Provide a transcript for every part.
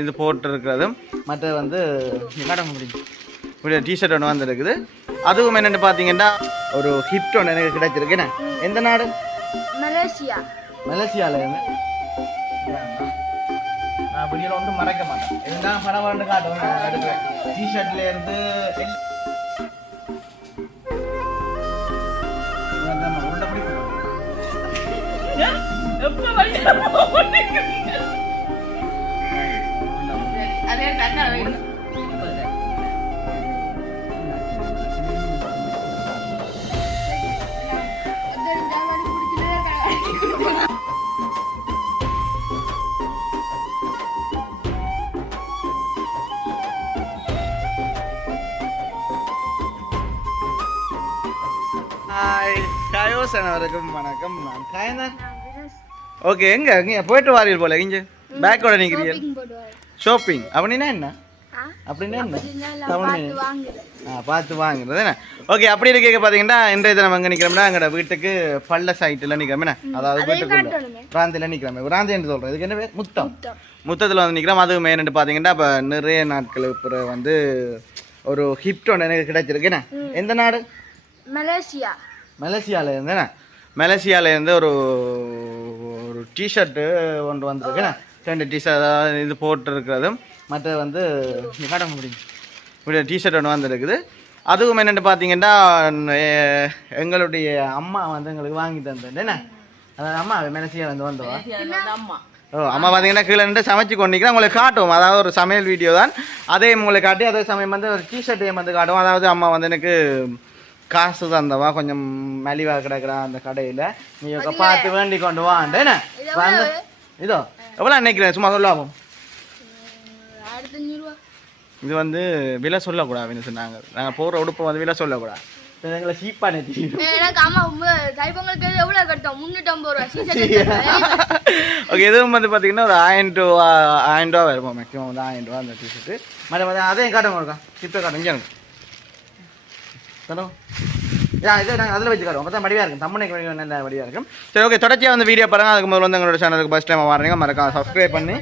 இது போட்டிருக்கிறதும் மற்ற வந்து இப்படி டிஷர்ட் ஒன்று வந்துருக்குது. அதுவும் என்னென்னு பார்த்தீங்கன்னா ஒரு ஹிட் ஒன்று எனக்கு கிடைச்சிருக்கு. என்ன எந்த நாடு? மலேசியா. மலேசியாவில் இருந்து நான் வீடியோவில் ஒன்றும் மறைக்க மாட்டேன். இதுதான் படம் வந்து காட்டுவேன் எடுக்கிறேன். டிஷர்ட்ல இருந்து அனைவருக்கும் வணக்கம். நான் காயந்தன். ஓகே, எங்க போயிட்டு வாரியல் போல இங்க பேக்கோட நிக்கிறீங்க ஷாப்பிங் அப்படின்னா என்ன? அப்படின்னா என்ன பார்த்து வாங்குறது என்ன? ஓகே, அப்படி இருக்க பார்த்தீங்கன்னா இன்றைய தினம் அங்கே நிற்கிறோம்னா எங்களோட வீட்டுக்கு பள்ள சைட்டில் நிற்கிறோம். என்ன அதாவது வீட்டுக்குள்ள பிராந்தியில் நிற்கிறோம். பிராந்தி என்று சொல்கிறேன். இதுக்கு என்ன பேர்? முத்தத்தில் வந்து நிற்கிறோம். அதுவும் மெயின் பார்த்தீங்கன்னா இப்போ நிறைய நாட்களுக்கு பிறகு வந்து ஒரு ஹிட் ஒன்று எனக்கு கிடைச்சிருக்கு. என்ன எந்த நாடு? மலேசியா. மலேசியாவில் இருந்து என்ன மலேசியாவிலேருந்து ஒரு டிஷர்ட்டு ஒன்று வந்துருக்கு. 2 டிஷர்ட் அதாவது இது போட்டிருக்கிறதும் மற்ற வந்து காட்ட முடியும் இப்படி டிஷர்ட் ஒன்று வந்துருக்குது. அதுவும் என்னென்னு பார்த்தீங்கன்னா எங்களுடைய அம்மா வந்து எங்களுக்கு வாங்கி தந்தது. என்ன அதாவது அம்மா மலேசியாவிலேருந்து வந்தோம். அம்மா பார்த்தீங்கன்னா கீழே நின்று சமைச்சு கொண்டிருக்கிறேன். உங்களுக்கு காட்டுவோம். அதாவது ஒரு சமையல் வீடியோ தான். அதையும் உங்களுக்கு காட்டி அதே சமயம் வந்து ஒரு டிஷர்ட்டையும் வந்து காட்டுவோம். அதாவது அம்மா வந்து எனக்கு காசு தந்தவா கொஞ்சம் மலிவாக கிடக்குறா அந்த கடையில், நீ பார்த்து வேண்டி கொண்டு வாண்டு. என்ன வந்து இதோ எவ்வளோ நினைக்கிறேன் சும்மா சொல்லாகும். இது வந்து விலை சொல்லக்கூடாதுன்னு சொன்னாங்க. நாங்கள் போகிற உடுப்பை வந்து விலை சொல்லக்கூடாது. எங்களை சீப்பாக நிறுத்தி ஓகே. இதுவும் வந்து பார்த்தீங்கன்னா ஒரு 1000 ரூபா வருவோம். மேக்ஸிமம் வந்து 1000 ரூபா அந்த டிஷர்ட்டு. மற்ற வந்து அதையும் காட்டுங்க இருக்கா சிப்பை காட்டும் இங்கே தரோம். இது நாங்கள் அதில் வச்சு காட்டுவோம். அப்போ தான் வடிவாக இருக்கும். தமிழுக்கு நல்ல வடிவாக இருக்கும். சரி, ஓகே. தொடர்ச்சியாக வந்து வீடியோ பாருங்கள். அதுக்கு முதல்ல வந்து எங்களோட சேனலுக்கு ஃபஸ்ட் டைம் வரீங்க மறக்காம சப்ஸ்கிரைப் பண்ணி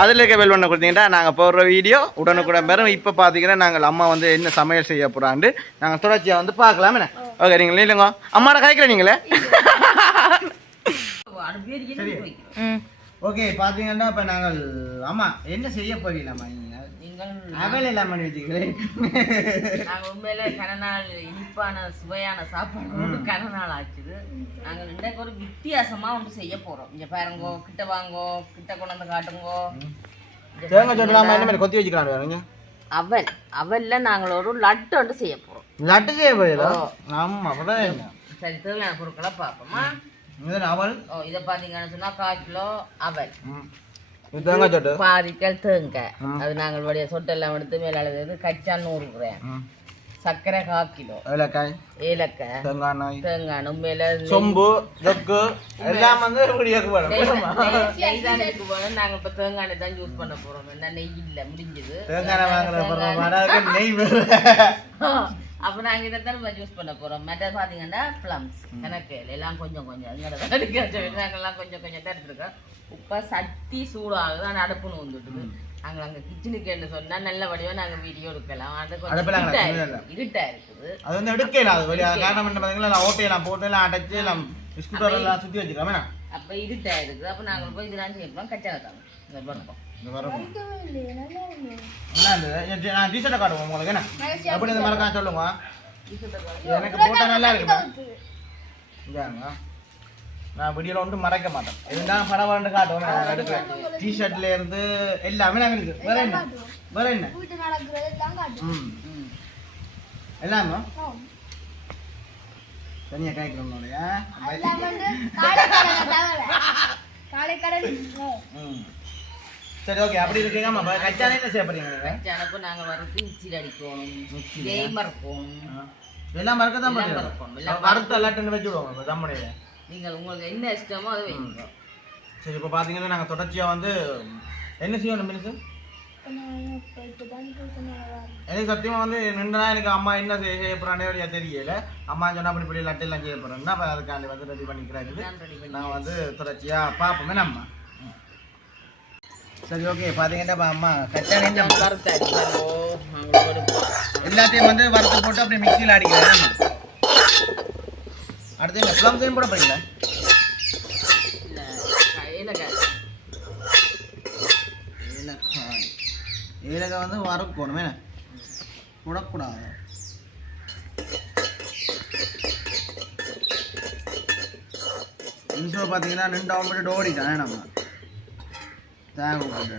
அதில் இருக்க பெல் பண்ண கொடுத்தீங்கன்னா நாங்கள் போடுற வீடியோ உடனுக்குடன் பெறும். இப்போ பார்த்தீங்கன்னா நாங்கள் அம்மா வந்து என்ன சமையல் செய்ய போகிறாண்டு நாங்கள் தொடர்ச்சியாக வந்து பார்க்கலாம். என்ன ஓகே, நீங்கள் இல்லைங்க அம்மாட கதைக்கிறேன் நீங்களே. ஓகே, பார்த்தீங்கன்னா இப்போ நாங்கள் அம்மா என்ன செய்ய போகலாமா? அவள் எல்லாம் பண்ணி வச்சுக்கிறேன். நாங்கள் உண்மையில கனநாள் இனிப்பான சுவையான சாப்பாடு கனநாள் ஆச்சுது. நாங்கள் இன்றைக்கு ஒரு வித்தியாசமா ஒன்று செய்ய போறோம். இங்க பாருங்கோ, கிட்ட வாங்கோ, கிட்ட கொண்டாந்து காட்டுங்கோ. தேங்காய் சொல்லலாமா? என்ன மாதிரி கொத்தி வச்சுக்கலாம். அவல்ல நாங்கள் ஒரு லட்டு ஒன்று செய்ய போறோம். லட்டு செய்ய போயிடும். ஆமா, அப்படிதான். சரி, தேவையான பொருட்களை பார்ப்போமா? அவல் இதை பார்த்தீங்கன்னு சொன்னா 1/4 கிலோ அவல், பாதிக்கல் தேங்காய், அது நாங்கள் வழிய சொட்டெல்லாம் எடுத்து மேல அழுது கச்சா 100 கிராம், சர்க்கரை 1/4 கிலோ, ஏலக்காய், தேங்காய், உண்மையில சொம்பு எல்லாம் வந்து நாங்க இப்ப தேங்காய் தான் யூஸ் பண்ண போறோம். என்ன நெய் இல்ல, முடிஞ்சது. அப்ப நாங்க இதைத்தான் யூஸ் பண்ண போறோம். மற்ற பாத்தீங்கன்னா பிளம்ஸ் எனக்கு எல்லாம் கொஞ்சம் நாங்கெல்லாம் கொஞ்சம் தான் எடுத்துருக்கோம். உப்ப சட்டி சூடாகுது, ஆனால் அடுப்புன்னு வந்துட்டுது. நாங்கள் அங்கே கிச்சனுக்கு என்ன சொன்னா நல்ல வடிவா நாங்கள் வீடியோ எடுக்கலாம். அது கொஞ்சம் இருட்டா இருக்குது. அது வந்து எடுக்கலாம். அது காரணம் என்ன பார்த்தீங்கன்னா ஓட்டையெல்லாம் போட்டு எல்லாம் அடைச்சு எல்லாம் பிஸ்கூட் எல்லாம் சுற்றி வச்சுக்கலாம். அப்போ இருட்டா இருக்குது. அப்போ நாங்கள் போய் இதெல்லாம் செய்யலாம். கச்சாங்க தாங்க இந்த பண்ணுறோம். டிஷர்ட்டை காட்டுவோம் உங்களுக்கு. என்ன எப்படி இந்த மறக்காம சொல்லுங்க. எனக்கு போட்டா நல்லா இருக்கு. நான் வீடியோவில் ஒன்றும் மறைக்க மாட்டேன். இதுதான் படம் வந்து காட்டுவோம். டிஷர்ட்ல இருந்து எல்லாமே நாங்கள் இருக்கு. வேற என்ன எல்லாமே தனியாக காய்க்கிறோம். சரி, ஓகே. அப்படி இருக்கீங்க. கச்சானே என்ன செய்ய போறீங்க? கச்சானப்போ நாங்கள் வரது மிக்சியில் அடிக்கணும், தேய் மறக்கணும், எல்லாம் மறக்கத்தான் பண்ணுவோம். வறுத்த எல்லாட்டுன்னு வச்சு விடுவோம் தம்முடையில. நீங்கள் உங்களுக்கு என்ன இஷ்டமோ அதை வைங்க. சரி, இப்போ பார்த்தீங்கன்னா நாங்கள் தொடர்ச்சியாக வந்து என்ன செய்யணும் மினிசு? எனக்கு சத்தியமாக வந்து நின்றுனா எனக்கு அம்மா என்ன செய்ய போகிறானே தெரியல. அம்மா சொன்னால் அப்படி இப்படி லட்டு எல்லாம் செய்ய போகிறேன்னா அப்போ அதுக்காண்டி வந்து ரெடி பண்ணிக்கிறாங்க. நான் வந்து தொடர்ச்சியாக பார்ப்போமே நம்ம. சரி ஓகே பார்த்தீங்கன்னா அம்மா கச்சான் இந்த வறுத்தாச்சு நாங்கள் எடுப்போம். எல்லாத்தையும் வந்து வறுத்து போட்டு அப்படியே மிக்சியில் அடிக்கிறேன். அடுத்து என்ன ப்ளம்ஸையும் போட போறீங்களா? ஏலக்காய் ஏலக்காய் வந்து வறுக்கணுமே விடக்கூடாது. நிமிஷம் பார்த்தீங்கன்னா 2 ஆம்பளை ஓடிட்டானே நம்ம தேங்காய் போட்டு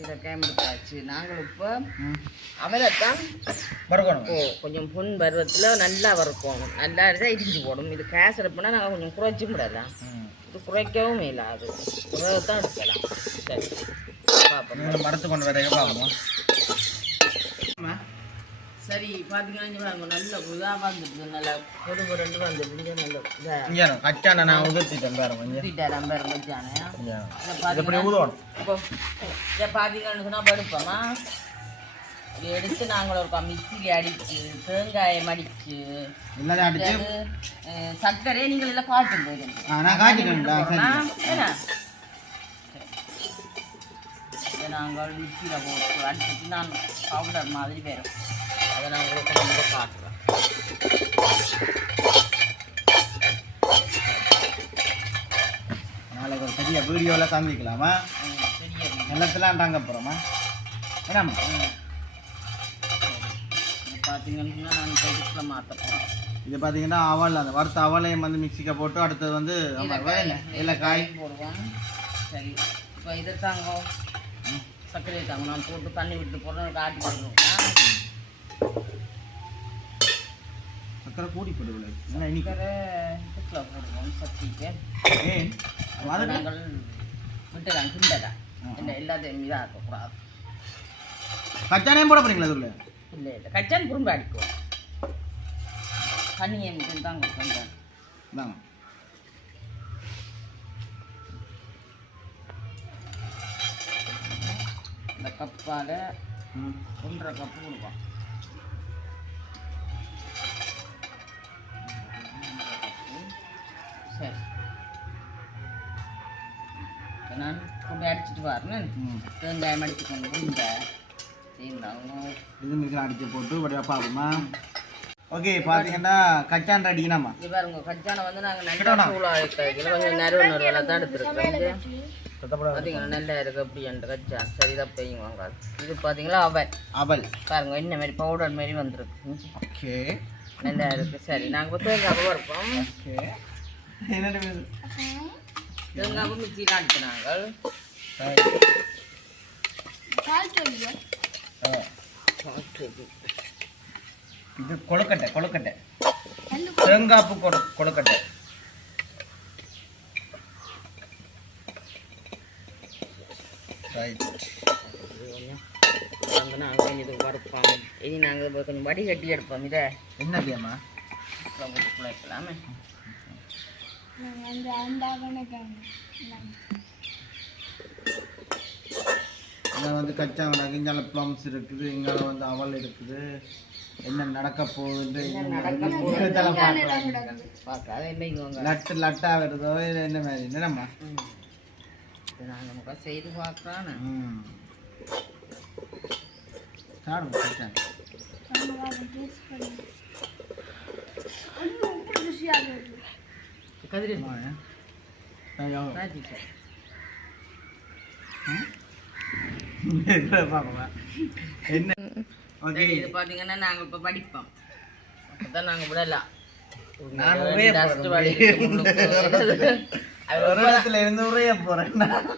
ஏலக்காய் எடுத்தாச்சு. நாங்கள் இப்போ அவரைத்தான் வறுக்கணும். கொஞ்சம் புண் பருவத்தில் நல்லா வறுக்கணும். நல்லா இருந்தால் இடிஞ்சு போடும். இது கேஸ் எடுப்போம்னா நாங்கள் கொஞ்சம் குறைச்சி விடலாம். இது குறைக்கவும் இல்லை, அது குறைவத்தான் எடுக்கலாம். சரி பார்ப்போம். மரத்து கொண்டு வர பார்ப்போம். சரி பார்த்தீங்கன்னா நல்ல இதாக வந்துடுது. நல்லா ஒரு ரெண்டு வந்துடுது. நல்ல இங்கே கச்சான நான் உதிர்த்திட்டேன் பாருங்க. ஊற்றிட்டேன் நம்பர் வச்சானே. எப்படி ஊதுவோம்? இப்போ இதை பார்த்தீங்கன்னு சொன்னால் படுப்போமா இதை எடுத்து நாங்கள் ஒரு மிக்சியில் அடித்து தேங்காயம் அடித்து எல்லாத்தையும் அடிச்சு சர்க்கரையை நீங்கள் எல்லாம் காய்ச்சும் போயிடுங்க. நான் காய்ச்சிட்டேன். ஏன்னா இதை நாங்கள் மிக்சியில் போட்டு அடிச்சுட்டு நான் பவுடர் மாதிரி வரும். அதை நான் உங்களுக்கு ரொம்ப காட்டுறேன். நாளைக்கு ஒரு பெரிய வீடியோவில் காமிக்கலாமா? பெரிய எல்லாத்தெல்லாம் தாங்க போகிறோமா? ஏன்னாம்மா பார்த்தீங்கன்னா நான் கையில் மாற்ற போகிறேன். இது பார்த்தீங்கன்னா அவல், அந்த வறுத்த அவலையும் வந்து மிக்சிக்க போட்டு அடுத்தது வந்து ஏலக்காய் போடுவோம். சரி இப்போ இதை தாங்க சர்க்கரையை தாங்க நான் போட்டு தண்ணி விட்டு போடுறோம். காட்டி போடுவோம். சக்கரை கூடி போடுவில்லை ஏன்னா இன்னைக்கு இதில் போடுவோம் சக்திக்கு. ஏன் அது நாங்கள் விட்டுதான் கிண்டதான் இல்லை எல்லாத்தையும் இதாக இருக்கக்கூடாது. கச்சானையும் போட போறீங்களா அதுக்குள்ள? இல்லை இல்லை கச்சான் குறும்பு அடிக்கும். தண்ணியை மட்டும் தாங்க கொஞ்சம் இந்தாங்க. இந்த கப்பால் 1.5 கப்பு கொடுப்போம். சரி நான் கொண்டு அடிச்சுட்டு வரேன். தேங்காயம் அடிச்சு கொண்டு இந்த இது மிக்சியில் அடிச்சு போட்டு அப்படியே பார்ப்போமா? ஓகே பார்த்தீங்கன்னா கச்சான் ரெடினாமா? இது பாருங்க கச்சானை வந்து நாங்கள் நல்லா சூழாக வைக்கிறதுல கொஞ்சம் நறுவ தான் எடுத்துருக்கோம். பார்த்தீங்களா நல்லா இருக்குது அப்படி என்ற கச்சான். சரி இதை போய் வாங்க. இது பார்த்தீங்களா அவல் பாருங்க என்ன மாதிரி பவுடர் மாதிரி வந்துருக்கு. ஓகே நல்லா இருக்குது. சரி நாங்கள் இப்போ தேங்காய் இருப்போம். ஓகே என்ன தேங்காய் மிக்சியில் அடிச்சு நாங்கள் இது கொழுக்கட்டை தேங்காப்பு கொழுக்கட்டை. நாங்கள் இது வறுப்போம். இனி நாங்கள் கொஞ்சம் வடிகட்டி எடுப்போம். இதை என்ன தெரியுமா வைக்கலாமே. இங்கே வந்து கச்சாங்கடா இங்கால ப்ளம்ஸ் இருக்குது, இங்கால வந்து அவல் இருக்குது. என்ன நடக்க போகுது லட்டா வருதோ இல்லை என்ன மாதிரி என்னம்மா நாங்கள் செய்து பார்க்குறான். சாப்பிடுவோம் கச்சான். கதிரி என்ன ஓகே இது பார்த்தீங்கன்னா நாங்கள் இப்போ படிப்போம். அப்போதான் நாங்கள் விடலாம். நான் உரைய இருந்து உரைய போறேன்.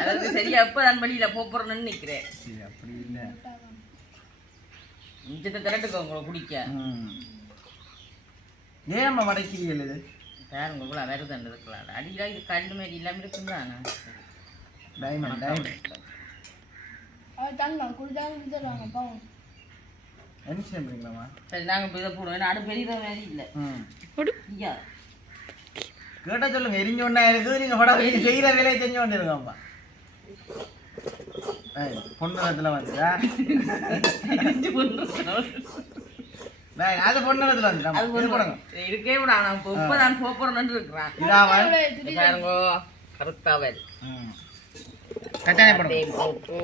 அதாவது சரியா எப்போ நான் வழியில் போறேன்னு நிற்கிறேன். அப்படி இல்லை மிச்சத்தை திரட்டுக்கு உங்களை குடிக்க ஏன் வடைக்கிறீர்கள்? இது வேறு உங்களுக்குள்ள வருதுன்னு இருக்கலாம். அடிக்கடி இது கல் மாரி இல்லாமல் இருக்குதான். டைமண்ட் என்ன செய்யறீங்களாமா? சரி நாங்கள் இப்போ இதை போடுவோம். ஏன்னா அடுப்பு பெரிய மாதிரி இல்லை. ஐயா கேட்ட சொல்லுங்க. எரிஞ்ச ஒன்றா இருக்குது. நீங்கள் படம் செய்கிற வேலையை செஞ்சு கொண்டு இருக்கோம்ப்பா. பொண்ணு இடத்துல வந்துடா அது பொண்ணு இடத்துல வந்துட்டா இருக்கே விட நான் இப்போ நான் போறேன்னு இருக்கிறேன். இதாவல் பாருங்கோ கருத்தாவல் கட்டாயம் போடுங்க. அதையும் போட்டு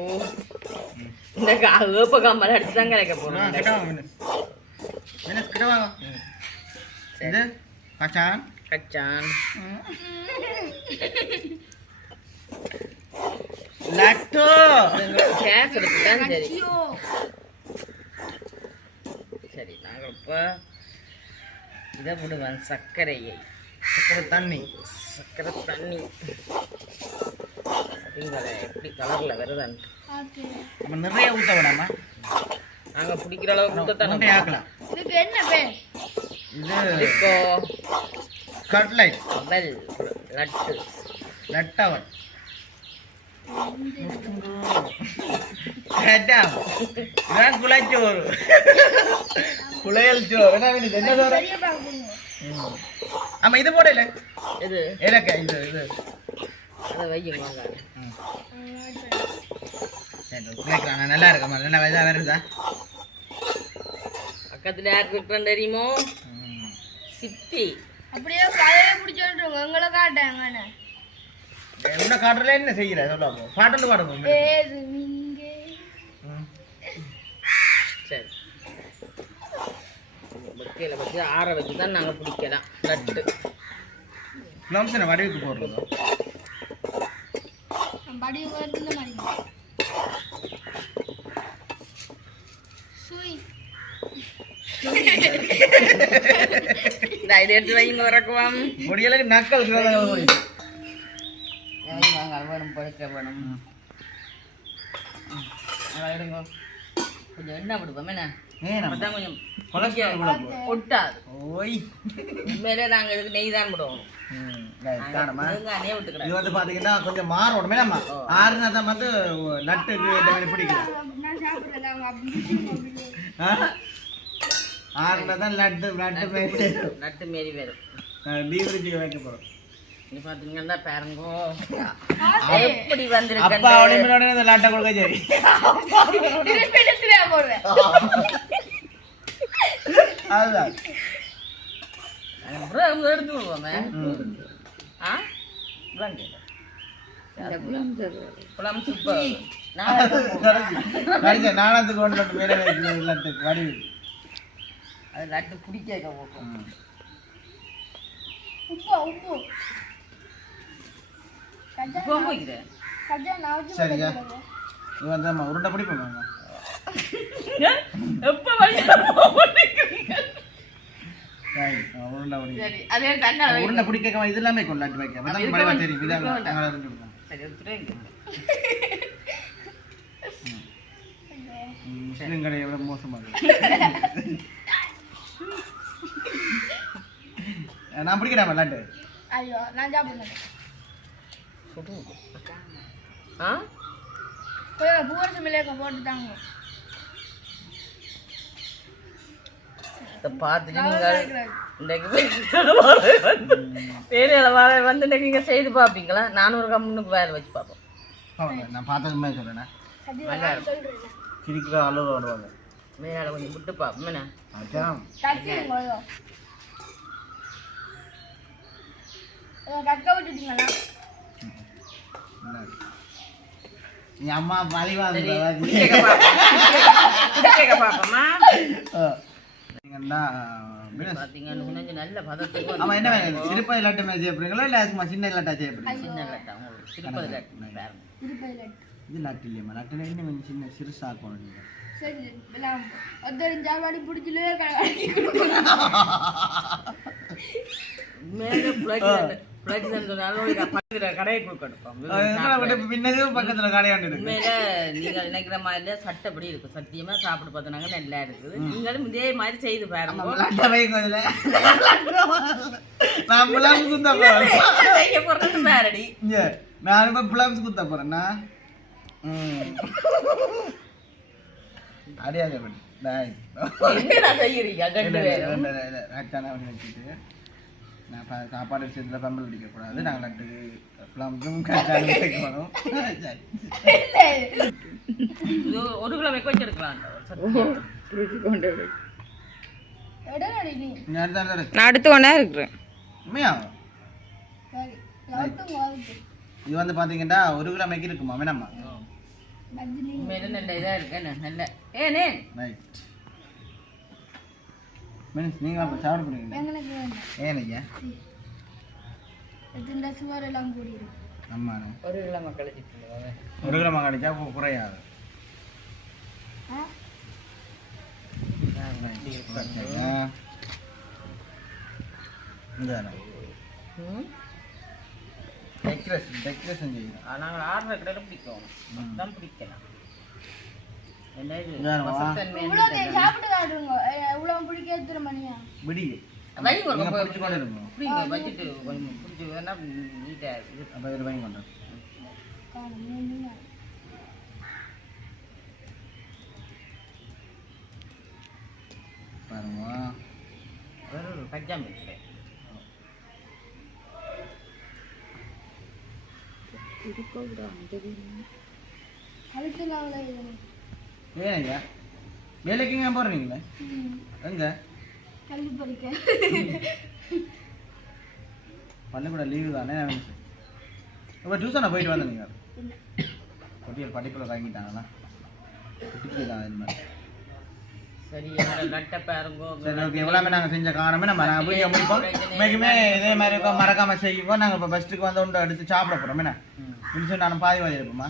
இந்த வேப்ப கம்மல் அடிச்சு தான் கிடைக்க போறோம். கிட்ட வாங்க கிட்ட வாங்க. இது கச்சான் கச்சான் லட்டு கேஸ் எடுத்துதான் சரி. சரி நாங்கள் இப்போ இதை போடுவேன், சர்க்கரையை, சக்கரை தண்ணி. சர்க்கரை தண்ணி அப்படிங்களா எப்படி கலரில் வருதான்னு நம்ம நிறைய ஊற்ற வேணாமா? நாங்கள் பிடிக்கிற அளவுக்கு ஊற்றத்தானே ஆக்கலாம். இதுக்கு என்ன பேர்? இது இப்போ கட்லைட் வெல் லட்டு லட்டவன் இதான் குலைச்சோறு, குளையல் சோறு. என்ன சோறு? ஆமா இது போடல, இது ஏலக்காய். இது இது அதை வையும் வாங்க. கேட்கலாம், நல்லா இருக்கமா? நல்லா இதாக வருதா? பக்கத்தில் யாருக்கு இருக்கிறேன் தெரியுமோ? சித்தி. அப்படியே கதையை பிடிச்சோட்டுருங்க, எங்களை காட்டாங்க. என்ன காட்டுறல என்ன செய்யற சொல்லாமோ? பாட்டு பாடுங்க. ஏது நீங்க சரி வெக்கையில் வச்சு ஆற வச்சு தான் நாங்கள் பிடிக்கலாம் லட்டு. பிளம்ஸ் வடிவுக்கு போடுறதோ? படி வருதுல மாதிரி சுய் இந்த இதை எடுத்து வைங்க வரக்குவாம். முடியலுக்கு நக்கல் வாங்க வேணும் படுக்க வேணும். எடுங்க கொஞ்சம் எண்ணெய் விடுவோம் என்ன? அப்பதான் கொஞ்சம் ஒட்டாது. ஓய் உண்மையிலே நாங்கள் இதுக்கு நெய் தான் விடுவோம். இது வந்து பாத்தீங்கன்னா கொஞ்சம் மாறணும் மேலம்மா. ஆறுனா தான் வந்து நட்டுக்கு பிடிக்கும். ஆறுனா தான் நட்டு நட்டு மாரி வரும். பீவரேஜ் வைக்க போறோம். நீ பாத்தீங்கன்னா பாருங்கோ எப்படி வந்திருக்கு. அப்பா உடனே இந்த லாட்டை கொடுக்க சரி. அதுதான் எடுத்து விடுவோமே. புலம் சூப்பர். நானத்துக்கு ஒன்று மேலே எல்லாத்துக்கு வடி அது லட்டு பிடிக்க போகும். உப்பு உப்பு சரியா? இது வந்து நம்ம உருண்டை பிடிப்போம். எப்ப உருண்டை உருண்டை பிடிக்க இது எல்லாமே கொண்டாட்டு வைக்க தெரியும். முஸ்லிம் கடை எவ்வளவு மோசமா இருக்கு. நான் பிடிக்கிறேன் விளாட்டு. ஐயோ நான் சாப்பிடுறேன். பூரசு மிளக போட்டுட்டாங்க. பார்த்து நீங்கள் வந்து நீங்க செய்து பார்ப்பீங்களா? 400 கம்முனுக்கு வேலை வச்சு பார்ப்போம். நான் பார்த்தது மாதிரி சொல்றேன். சிரிக்கிற அளவு வருவாங்க. மேலே கொஞ்சம் விட்டு பார்ப்போம். கக்க விட்டுட்டீங்களா? நீ அம்மா பழிவாங்க நல்ல பதத்துக்கு. ஆமா என்ன திருப்பதி லட்டு மேலே செய்யப்படுறீங்களா இல்லை சும்மா சின்ன லட்டா செய்யப்படுறீங்க? சின்ன லட்டா திருப்பதி லட்டு. இது லட்டு இல்லையம்மா, லட்டுல இன்னும் கொஞ்சம் சின்ன சிறுசாக்கணும். நீங்கள் சரி ஜாவாடி பிடிச்சிலே மேலே கடையை கொடுக்கணும். பக்கத்துல கடையாண்டு உண்மையில நீங்க நினைக்கிற மாதிரி சட்டப்படி இருக்கு. சத்தியமா சாப்பிட்டு பார்த்தோம்னாங்க நல்லா இருக்குது. நீங்களும் இதே மாதிரி செய்து பாருங்க. பாரடி நான் பிளம்ஸ் குத்த போறேன்னா அடியாது நான் சாப்பாடு விஷயத்துல பம்பல் அடிக்கக்கூடாது. நாங்கள் லட்டு பிளம்ஸும் வைக்கணும். ஒரு கிலோ வைக்க வச்சிருக்கலாம். நான் அடுத்து ஒன்றா இருக்கிறேன். உண்மையா? இது வந்து பார்த்தீங்கன்னா 1 கிலோ மேக்கி இருக்குமா வேணாம்மா ரஜினி உண்மையில நல்ல இதா இருக்கு என்ன நல்ல ஏனே ரைட் மீன்ஸ் நீங்கள் அப்போ சாப்பிட போறீங்களா எங்களுக்கு வேண்டாம் ஏன் ஐயா எத்தனை சுவர் எல்லாம் கூடியிருக்கு ஆமா 1 கிலோ மக்கள் வச்சுட்டு 1 கிலோ மாங்காய் அடிச்சா குறையாது டெக்கரேஷன் செய்யணும் நாங்கள் ஆடுற கடையில் பிடிக்கும் தான் பிடிக்கலாம் என்ன இது இதானவா? வசத்தன்மை இவ்வளோ சாப்பிட்டு காட்டுங்க இவ்வளோ பிடிக்க எத்தனை மணியா விடிய வை ஒரு நீங்க போய் பிடிச்சு கொண்டு இருக்கணும் பிடிங்க வச்சுட்டு கொஞ்சம் பிடிச்சி வேணா நீட்டாக இது அப்போ இது வாங்கி கொண்டு பாருங்க ஒரு கஜாமி இருக்குது அதுக்கு நாங்களே ஏன் ஐயா வேலைக்கு எங்கே போகிறீங்களே எங்க கல்வி படிக்க பள்ளிக்கூட லீவு தானே இப்போ டியூஷனை போயிட்டு வந்தேன் நீங்கள் கொட்டியல் படிப்பில் வாங்கிட்டாங்களா குட்டிக்கு தான் இது மாதிரி சரி என்னோட கட்டை பாருங்கோ சரி ஓகே எவ்வளோமே நாங்கள் செஞ்ச காரணமே நம்ம நாங்கள் போய் முடிப்போம் இன்னைக்குமே இதே மாதிரி இருக்கும் மறக்காமல் செய்வோம் நாங்கள் இப்போ ஃபஸ்ட்டுக்கு வந்து ஒன்று எடுத்து சாப்பிட போகிறோம் என்ன முடிச்சு நான் பாதி வாதி இருப்போம்மா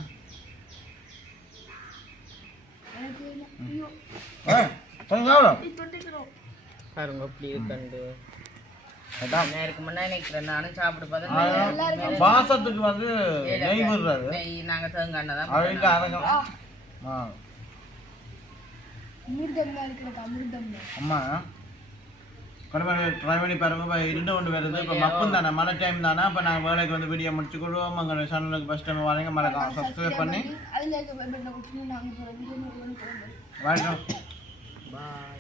எனக்கு ஐயோ கொஞ்சம் சாப்பிடும் தொட்டிக்கிறோம் பாருங்க அப்படி இருக்கண்டு அதான் நேருக்கு முன்னாடி நினைக்கிறேன் நானும் சாப்பிட்டு பார்த்தேன் வாசத்துக்கு வந்து நெய் விடுறாரு நெய் நாங்கள் தேங்காய் தான் அவங்க அரங்கம் ஆ அமிர்தம் தான் இருக்கிறது அமிர்தம் அம்மா கடமை ட்ரை பண்ணி பாருங்க இப்போ 2 வருது இப்போ மப்பும் தானே மழை டைம் தானே இப்போ நாங்கள் வேலைக்கு வந்து வீடியோ முடிச்சுக்கொள்வோம் அங்கே சேனலுக்கு ஃபஸ்ட் டைம் வரீங்க மறக்காம சப்ஸ்கிரைப் பண்ணி அதில் இருக்க வெப்பத்தை குடிச்சு நாங்கள் வீடியோ வாழ்க்கை பாய்